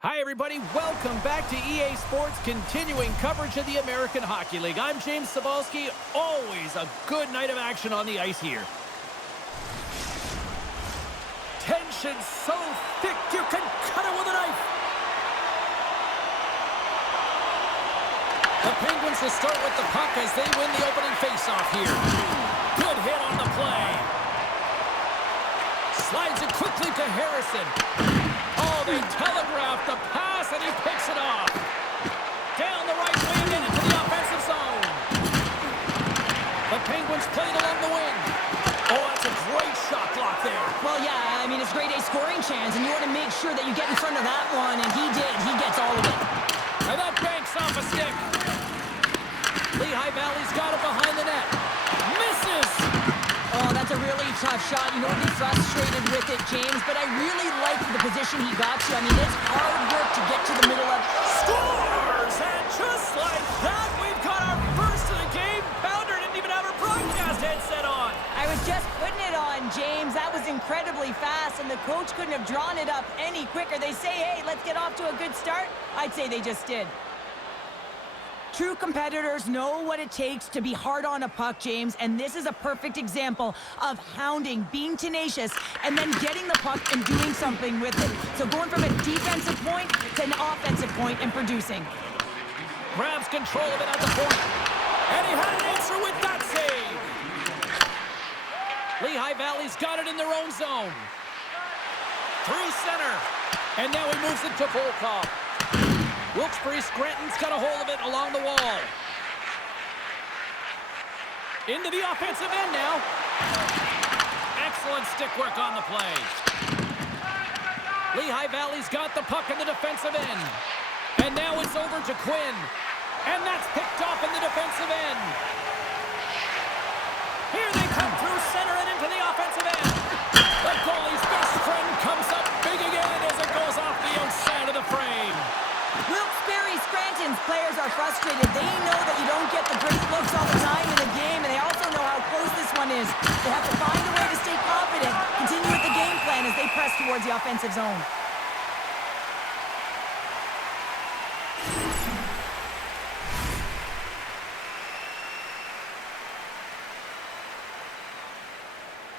Hi, everybody. Welcome back to EA Sports, continuing coverage of the American Hockey League. I'm James Cebulski. Always a good night of action on the ice here. Tension so thick you can cut it with a knife. The Penguins will start with the puck as they win the opening faceoff here. Good hit on the play. Slides it quickly to Harrison. Oh, they telegraphed the pass, and he picks it off. Down the right wing and into the offensive zone. The Penguins played along the wing. Oh, that's a great shot block there. Well, yeah, I mean, it's grade A scoring chance, and you want to make sure that you get in front of that one, and he did. He gets all of it. And that banks off a stick. Lehigh Valley's got it behind the net. Misses. Oh, that's a really tough shot. You don't get frustrated with it, James, but I really like the position he got to. I mean, it's hard work to get to the middle of... Scores! And just like that, we've got our first of the game. Pounder didn't even have her broadcast headset on. I was just putting it on, James. That was incredibly fast, and the coach couldn't have drawn it up any quicker. They say, hey, let's get off to a good start. I'd say they just did. True competitors know what it takes to be hard on a puck, James, and this is a perfect example of hounding, being tenacious, and then getting the puck and doing something with it. So going from a defensive point to an offensive point and producing. Grabs control of it at the point. And he had an answer with that save. Lehigh Valley's got it in their own zone. Through center. And now he moves it to Volkov. Wilkes-Barre Scranton's got a hold of it along the wall. Into the offensive end now. Excellent stick work on the play. Lehigh Valley's got the puck in the defensive end. And now it's over to Quinn. And that's picked off in the defensive end. Here they come through center and into the offensive end. The goalie's best friend comes up big again as it goes off the outside of the frame. Wilkes-Barre Scranton's players are frustrated. They know that you don't get the great looks all the time in the game, and they also know how close this one is. They have to find a way to stay confident, continue with the game plan as they press towards the offensive zone.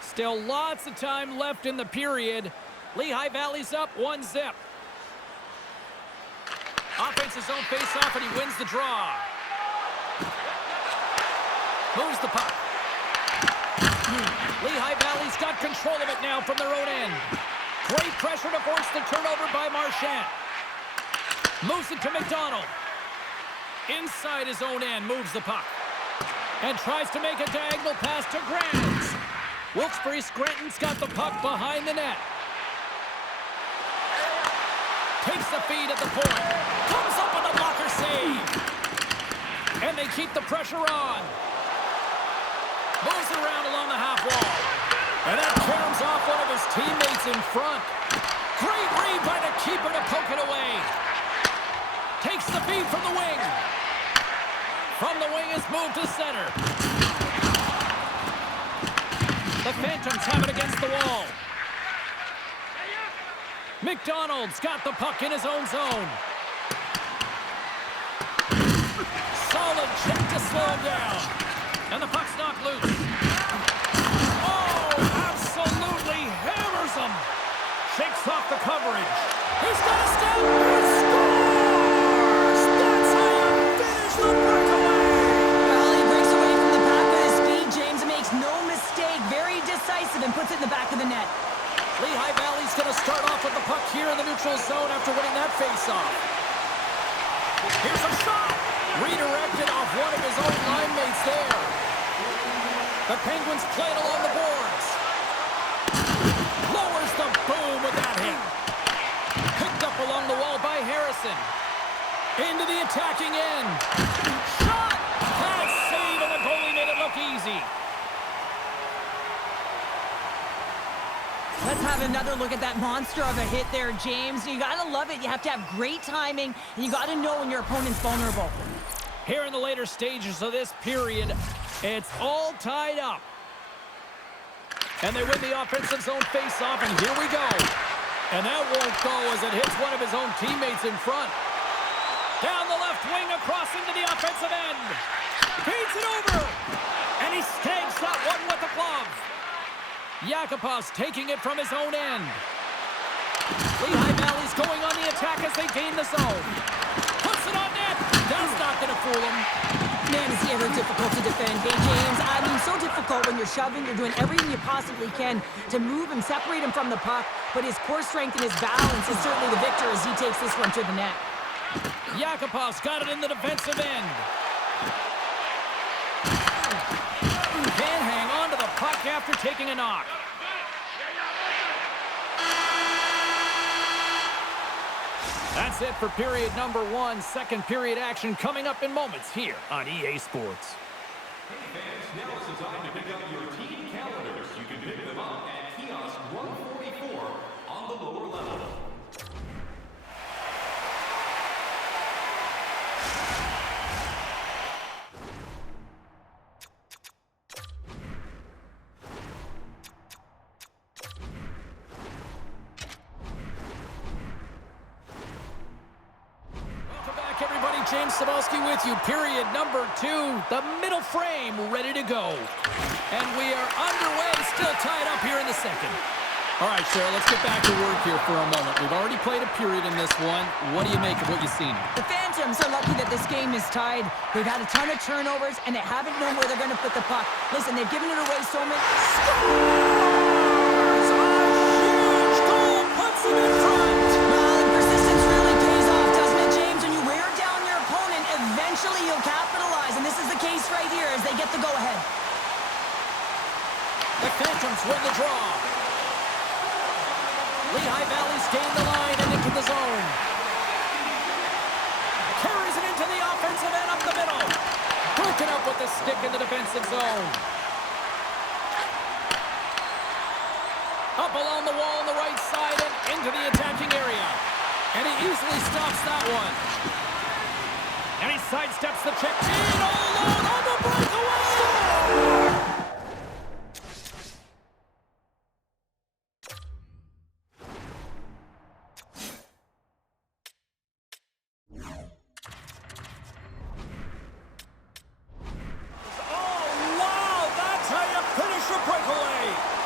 Still lots of time left in the period. Lehigh Valley's up 1-0. Offensive zone face-off, and he wins the draw. Moves the puck. Lehigh Valley's got control of it now from their own end. Great pressure to force the turnover by Marchand. Moves it to McDonald. Inside his own end, moves the puck. And tries to make a diagonal pass to Grants. Wilkes-Barre Scranton's got the puck behind the net. Takes the feed at the point. Comes up with a blocker save. And they keep the pressure on. Moves it around along the half wall. And that caroms off one of his teammates in front. Great read by the keeper to poke it away. Takes the feed from the wing. From the wing is moved to center. The Phantoms have it against the wall. McDonald's got the puck in his own zone. Solid check to slow him down. And the puck's knocked loose. Oh, absolutely hammers him. Shakes off the coverage. He's got a step and scores! That's how you finish the breakaway! Well, he breaks away from the pack with his speed, James, and makes no mistake. Very decisive and puts it in the back of the net. Lehigh Valley's going to start off with the puck here in the neutral zone after winning that faceoff. Here's a shot. Redirected off one of his own line mates there. The Penguins play it along the boards. Lowers the boom with that hit. Picked up along the wall by Harrison. Into the attacking end. Shot! That save, and the goalie made it look easy. Let's have another look at that monster of a hit there, James. You gotta love it. You have to have great timing, and you gotta know when your opponent's vulnerable. Here in the later stages of this period, it's all tied up. And they win the offensive zone face-off, and here we go. And that won't go as it hits one of his own teammates in front. Down the left wing, across into the offensive end. Feeds it over. And he snags that one with the glove. Yakupov taking it from his own end. Lehigh Valley's going on the attack as they gain the zone. Puts it on net. That's not going to fool him. Man, is he ever difficult to defend. Hey, James, I mean, so difficult when you're shoving. You're doing everything you possibly can to move him, separate him from the puck. But his core strength and his balance is certainly the victor as he takes this one to the net. Yakupov's got it in the defensive end. Can't hang on to the puck after taking a knock. That's it for period number 1. Second period action coming up in moments here on EA Sports. Hey fans, now is the time to pick up your team calendars. You can pick them up at kiosk 144 on the lower level. James Cebulski with you. Period number 2. The middle frame ready to go. And we are underway, still tied up here in the second. All right, Cheryl, let's get back to work here for a moment. We've already played a period in this one. What do you make of what you've seen? The Phantoms are lucky that this game is tied. They've had a ton of turnovers, and they haven't known where they're going to put the puck. Listen, they've given it away so many... Scores! A huge goal puts them in front! Well, and persistence really pays off, doesn't it, James? When you wear down your opponent, eventually you'll capitalize, and this is the case right here as they get the go-ahead. The Phantoms win the draw. Lehigh Valley's gained the line and into the zone. Carries it into the offensive end up the middle. Broken up with the stick in the defensive zone. Up along the wall on the right side and into the attacking area. And he easily stops that one. And he sidesteps the check. In all alone on the breakaway. Score!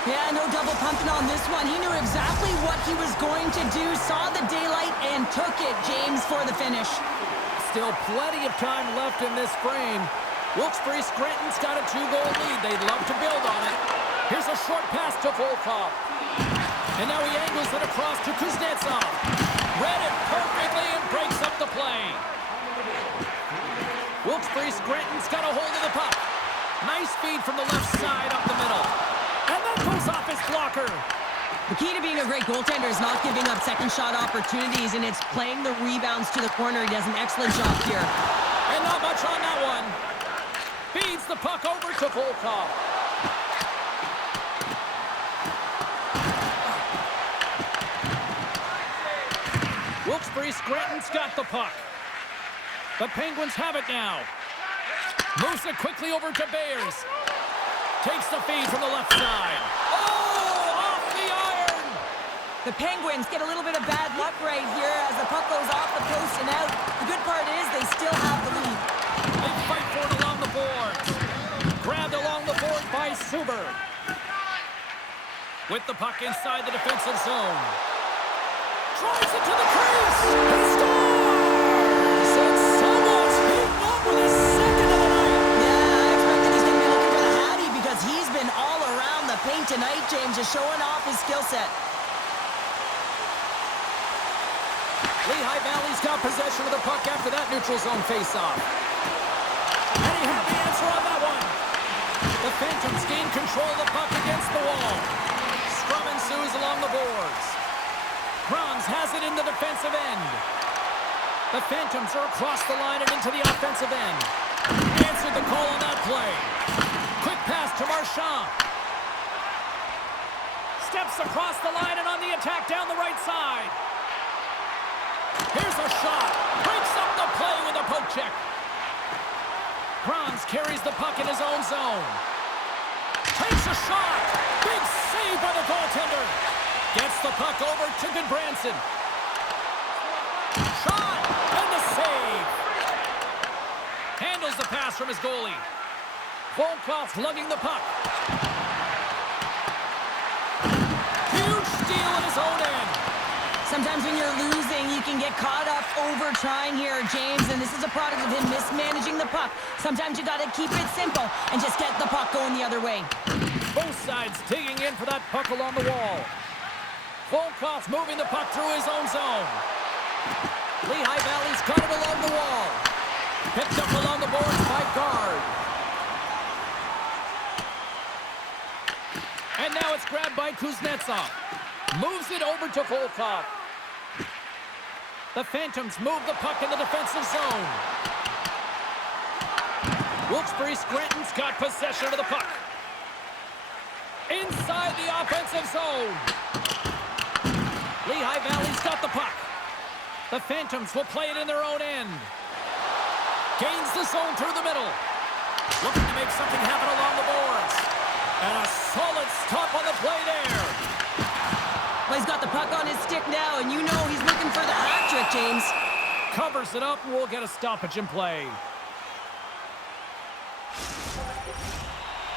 Yeah, no double pumping on this one. He knew exactly what he was going to do, saw the daylight, and took it, James, for the finish. Still plenty of time left in this frame. Wilkes-Barre Scranton's got a 2-goal lead. They'd love to build on it. Here's a short pass to Volkov. And now he angles it across to Kuznetsov. Read it perfectly and breaks up the play. Wilkes-Barre Scranton's got a hold of the puck. Nice feed from the left side up the middle. And that goes off his blocker. The key to being a great goaltender is not giving up second shot opportunities, and it's playing the rebounds to the corner. He does an excellent job here. And not much on that one. Feeds the puck over to Volkov. Wilkes-Barre Scranton's got the puck. The Penguins have it now. Moves it quickly over to Bears. Takes the feed from the left side. Oh, off the iron! The Penguins get a little bit of bad luck right here as the puck goes off the post and out. The good part is they still have the lead. They fight for it along the boards. Grabbed along the board by Suber. With the puck inside the defensive zone. Drives it to the crease. He scores! And someone's beaten up with his second of the night. Yeah, I expected he's going to be looking for the Hattie because he's been all around the paint tonight, James, just showing off his skill set. Lehigh Valley's got possession of the puck after that neutral zone faceoff. And he had the answer on that one. The Phantoms gain control of the puck against the wall. Scrum ensues along the boards. Franz has it in the defensive end. The Phantoms are across the line and into the offensive end. Answered the call on that play. Quick pass to Marchand. Steps across the line and on the attack down the right side. Here's a shot. Breaks up the play with a poke check. Franz carries the puck in his own zone. Takes a shot. Big save by the goaltender. Gets the puck over to Goodbranson. Shot! And the save! Handles the pass from his goalie. Volkov lugging the puck. Huge steal at his own end. Sometimes when you're losing, you can get caught up over trying here, James, and this is a product of him mismanaging the puck. Sometimes you got to keep it simple and just get the puck going the other way. Both sides digging in for that puck along the wall. Volkov moving the puck through his own zone. Lehigh Valley's got it along the wall. Picked up along the boards by Guard. And now it's grabbed by Kuznetsov. Moves it over to Volkov. The Phantoms move the puck in the defensive zone. Wilkes-Barre Scranton's got possession of the puck. Inside the offensive zone. Lehigh Valley's got the puck. The Phantoms will play it in their own end. Gains the zone through the middle. Looking to make something happen along the boards. And a solid stop on the play there. Well, he's got the puck on his stick now, and you know he's looking for the hat trick, James. Covers it up, and we'll get a stoppage in play.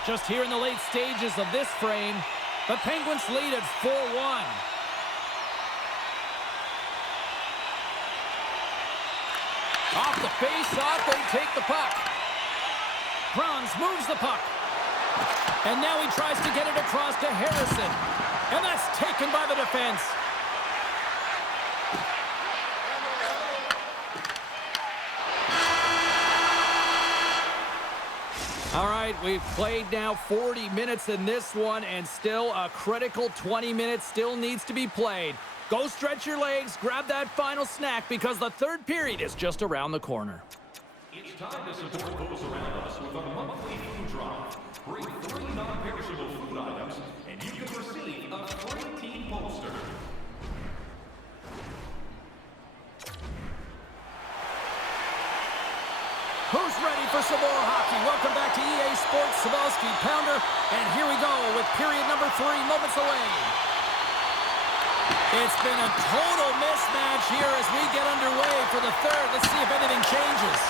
Just here in the late stages of this frame, the Penguins lead at 4-1. Off the face-off, they take the puck. Franz moves the puck. And now he tries to get it across to Harrison. And that's taken by the defense. All right, we've played now 40 minutes in this one, and still a critical 20 minutes still needs to be played. Go stretch your legs, grab that final snack, because the third period is just around the corner. It's time to support those around us with a monthly food drive. Bring 3 non-perishable food items, and you can receive a free team poster. Who's ready for some more hockey? Welcome back to EA Sports Savalsky Pounder, and here we go with period number 3 moments away. It's been a total mismatch here as we get underway for the third. Let's see if anything changes.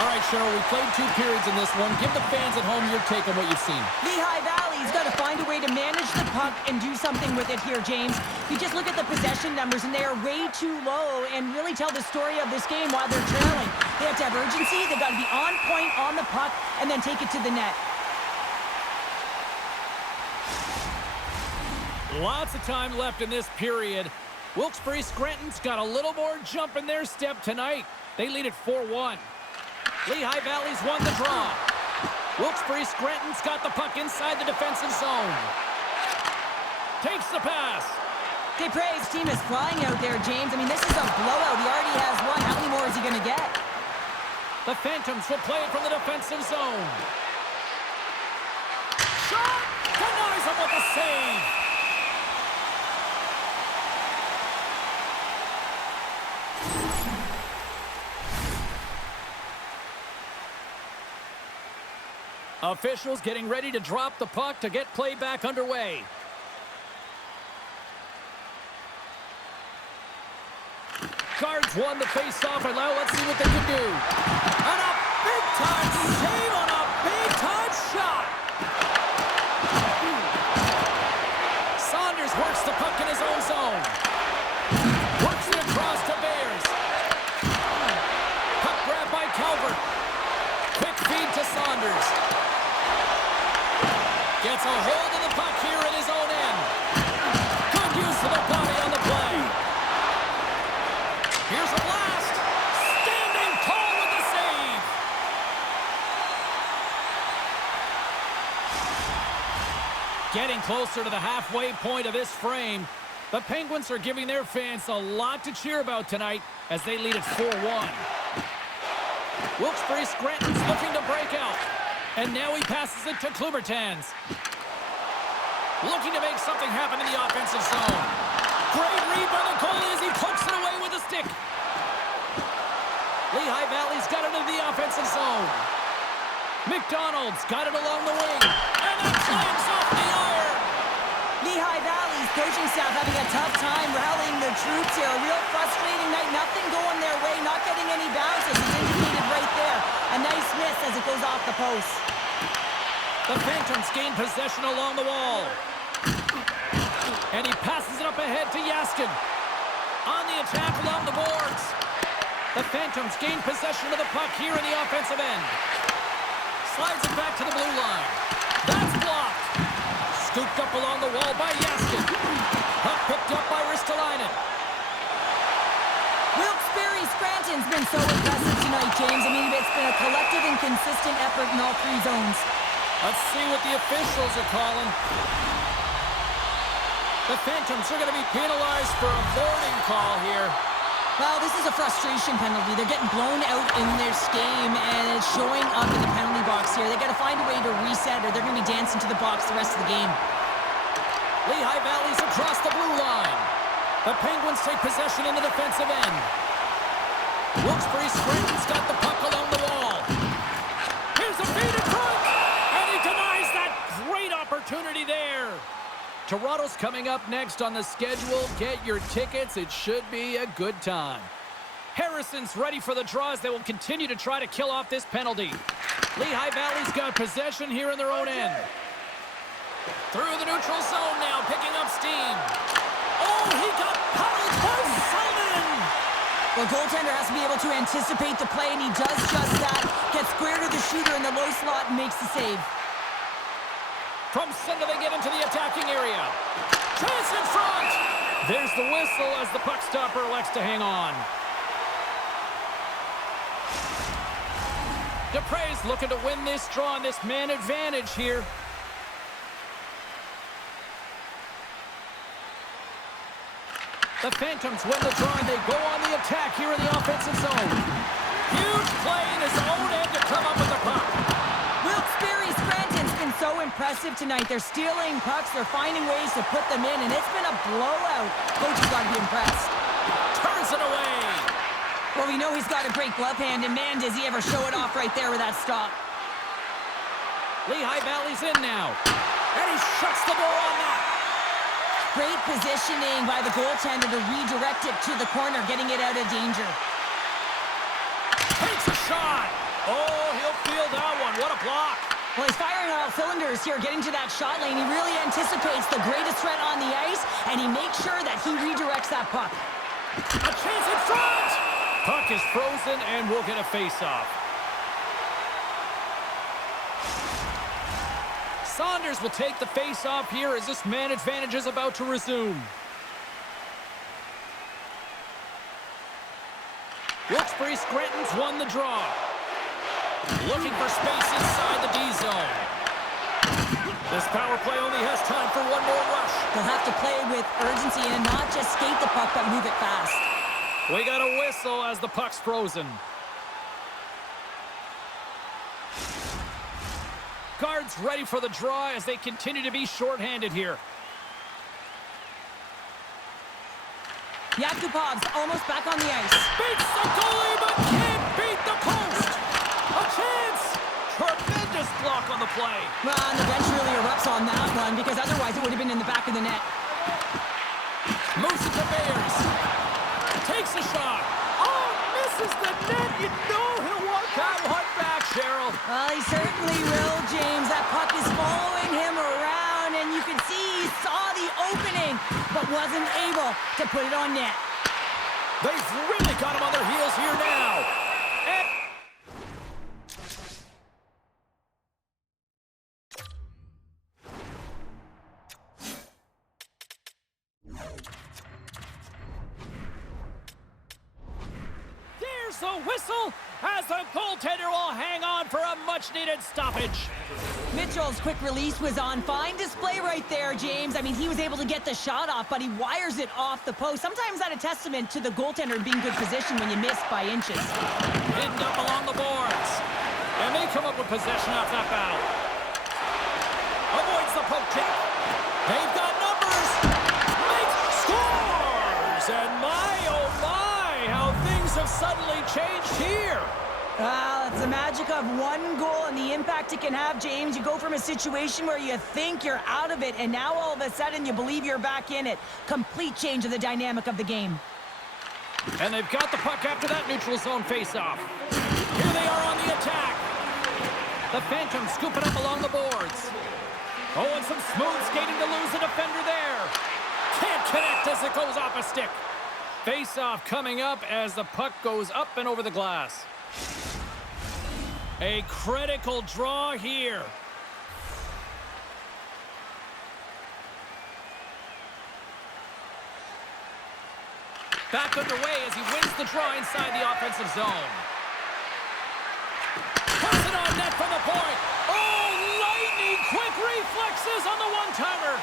All right, Cheryl, we played 2 periods in this one. Give the fans at home your take on what you've seen. Lehigh Valley's got to find a way to manage the puck and do something with it here, James. You just look at the possession numbers, and they are way too low and really tell the story of this game while they're trailing. They have to have urgency. They've got to be on point on the puck and then take it to the net. Lots of time left in this period. Wilkes-Barre Scranton's got a little more jump in their step tonight. They lead at 4-1. Lehigh Valley's won the draw. Wilkes-Barre Scranton's got the puck inside the defensive zone. Takes the pass. Desprez's team is flying out there, James. I mean, this is a blowout. He already has one. How many more is he going to get? The Phantoms will play it from the defensive zone. Shot! Denies him with a save. Officials getting ready to drop the puck to get play back underway. Guards won the face-off, and now let's see what they can do. And a big-time save on a big-time shot. Saunders works the puck in his own zone. Works it across to Bears. Puck grab by Calvert. Quick feed to Saunders. Gets a hold of the puck here in his own end. Good use of the body on the play. Here's a blast. Standing tall with the save. Getting closer to the halfway point of this frame. The Penguins are giving their fans a lot to cheer about tonight as they lead at 4-1. Wilkes-Barre Scranton's looking to break out. And now he passes it to Klubertans. Looking to make something happen in the offensive zone. Great read by the goalie as he pokes it away with a stick. Lehigh Valley's got it into the offensive zone. McDonald's got it along the wing. And that slams off the iron. Lehigh Valley's coaching staff having a tough time rallying their troops here. A real frustrating night. Nothing going their way. Not getting any bounces. It's indicated right there. A nice miss as it goes off the post. The Phantoms gain possession along the wall. And he passes it up ahead to Yaskin. On the attack along the boards. The Phantoms gain possession of the puck here in the offensive end. Slides it back to the blue line. That's blocked. Scooped up along the wall by Yaskin. Puck picked up by Ristolainen. Wilkes-Barre Scranton's been so impressive tonight, James. I mean, it's been a collective and consistent effort in all three zones. Let's see what the officials are calling. The Phantoms are going to be penalized for a boarding call here. Well, this is a frustration penalty. They're getting blown out in this game, and it's showing up in the penalty box here. They got to find a way to reset, or they're going to be dancing to the box the rest of the game. Lehigh Valley's across the blue line. The Penguins take possession in the defensive end. Wilkes-Barre Scranton's got the puck along the wall. Here's a feed in front, and he denies that great opportunity there. Toronto's coming up next on the schedule. Get your tickets. It should be a good time. Harrison's ready for the draws. They will continue to try to kill off this penalty. Lehigh Valley's got possession here in their own end. Through the neutral zone now, picking up steam. Oh, he got pulled by Sullivan. The goaltender has to be able to anticipate the play, and he does just that. Gets square to the shooter in the low slot and makes the save. From center, they get into the attacking area. Chance in front. There's the whistle as the puck stopper elects to hang on. Dupre's looking to win this draw on this man advantage here. The Phantoms win the draw, and they go on the attack here in the offensive zone. Huge play in his own end to come up with the puck. Wilkes-Barre Scranton's been so impressive tonight. They're stealing pucks. They're finding ways to put them in, and it's been a blowout. Coach has got to be impressed. Turns it away. Well, we know he's got a great glove hand, and man, does he ever show it off right there with that stop. Lehigh Valley's in now, and he shuts the door on that. Great positioning by the goaltender to redirect it to the corner, getting it out of danger. Takes a shot. Oh, he'll feel that one. What a block. Well, he's firing on all cylinders here, getting to that shot lane. He really anticipates the greatest threat on the ice, and he makes sure that he redirects that puck. A chance in front. Puck is frozen, and we'll get a face-off. Saunders will take the face-off here as this man advantage is about to resume. Wilkes-Barre Scranton's won the draw. Looking for space inside the D-zone. This power play only has time for one more rush. They'll have to play with urgency and not just skate the puck, but move it fast. We got a whistle as the puck's frozen. Guards ready for the draw as they continue to be shorthanded here. Yakupov's almost back on the ice. Beats the goalie, but can't beat the post. A chance. Tremendous block on the play. Well, and the bench really erupts on that one, because otherwise it would have been in the back of the net. Moves it to Bears. Takes a shot. Oh, misses the net. You know he'll want that one back, Cheryl. Well, he certainly will, James. That puck is following him around, and you can see he saw the opening, but wasn't able to put it on net. They've really got him on their heels here now. And there's the whistle as the goaltender will hang on for a much-needed stoppage. Mitchell's quick release was on fine display right there, James. I mean, he was able to get the shot off, but he wires it off the post. Sometimes that's a testament to the goaltender being good position when you miss by inches. Hidden up along the boards. And they come up with possession off that battle. Avoids the poke check. They've got numbers. Makes scores. And my, oh my, how things have suddenly changed here. It's the magic of one goal and the impact it can have, James. You go from a situation where you think you're out of it, and now all of a sudden you believe you're back in it. Complete change of the dynamic of the game. And they've got the puck after that neutral zone faceoff. Here they are on the attack. The Phantoms scoop it up along the boards. Oh, and some smooth skating to lose the defender there. Can't connect as it goes off a stick. Face-off coming up as the puck goes up and over the glass. A critical draw here. Back underway as he wins the draw inside the offensive zone. Puts it on net from the point. Oh, lightning quick reflexes on the one-timer.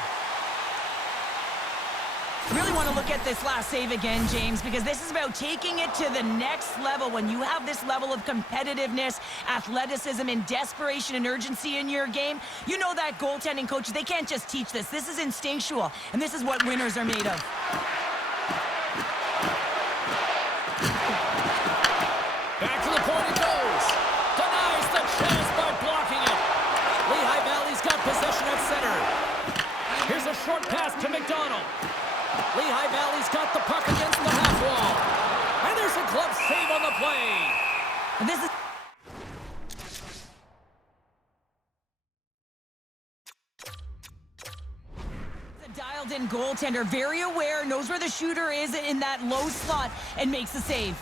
Really want to look at this last save again, James, because this is about taking it to the next level. When you have this level of competitiveness, athleticism, and desperation and urgency in your game, you know that goaltending coaches, they can't just teach this. This is instinctual, and this is what winners are made of. Back to the point it goes. Denies the chance by blocking it. Lehigh Valley's got possession at center. Here's a short pass to McDonald. Lehigh Valley's got the puck against the half wall. And there's a glove save on the play. And this is... a dialed-in goaltender, very aware, knows where the shooter is in that low slot, and makes the save.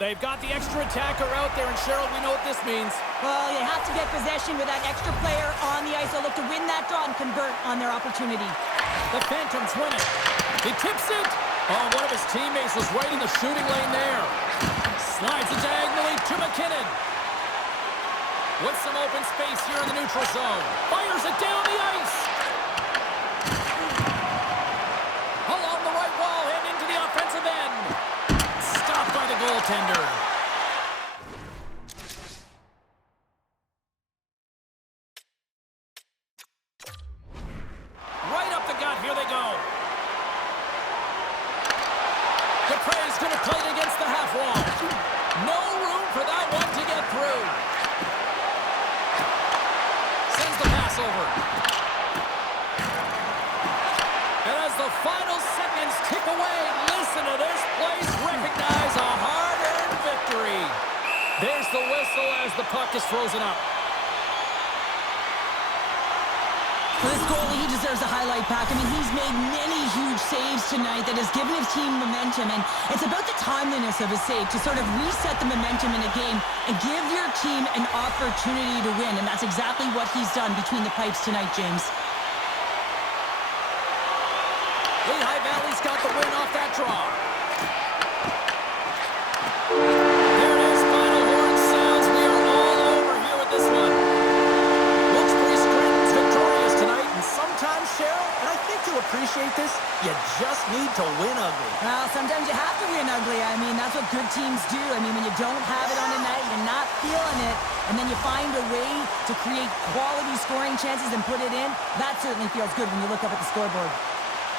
They've got the extra attacker out there, and Cheryl, we know what this means. Well, you have to get possession with that extra player on the ice. They'll look to win that draw and convert on their opportunity. The Phantoms win it. He tips it. Oh, one of his teammates was right in the shooting lane there. Slides it diagonally to McKinnon. With some open space here in the neutral zone. Fires it down the ice. Along the right wall and into the offensive end. Stopped by the goaltender. Right up the gut. Here they go. Dupre's going to play it against the half wall. No room for that one to get through. Sends the pass over. And as the final seconds tick away, listen to this place recognize a hard-earned victory. There's the whistle as the puck is frozen up. For this goalie, he deserves a highlight pack. I mean, he's made many huge saves tonight that has given his team momentum, and it's about the timeliness of his save to sort of reset the momentum in a game and give your team an opportunity to win, and that's exactly what he's done between the pipes tonight, James. Lehigh Valley's got the win off that draw. There it is, final horn sounds. We are all over here with this one. Wilkes-Barre Scranton's victorious tonight, and sometimes, Cheryl, and I think to appreciate this, you just need to win ugly. Well, sometimes you have to win ugly. I mean, that's what good teams do. I mean, when you don't have it on a night, you're not feeling it, and then you find a way to create quality scoring chances and put it in, that certainly feels good when you look up at the scoreboard.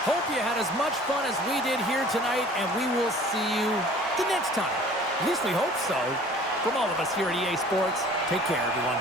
Hope you had as much fun as we did here tonight, and we will see you the next time. At least we hope so. From all of us here at EA Sports, take care, everyone.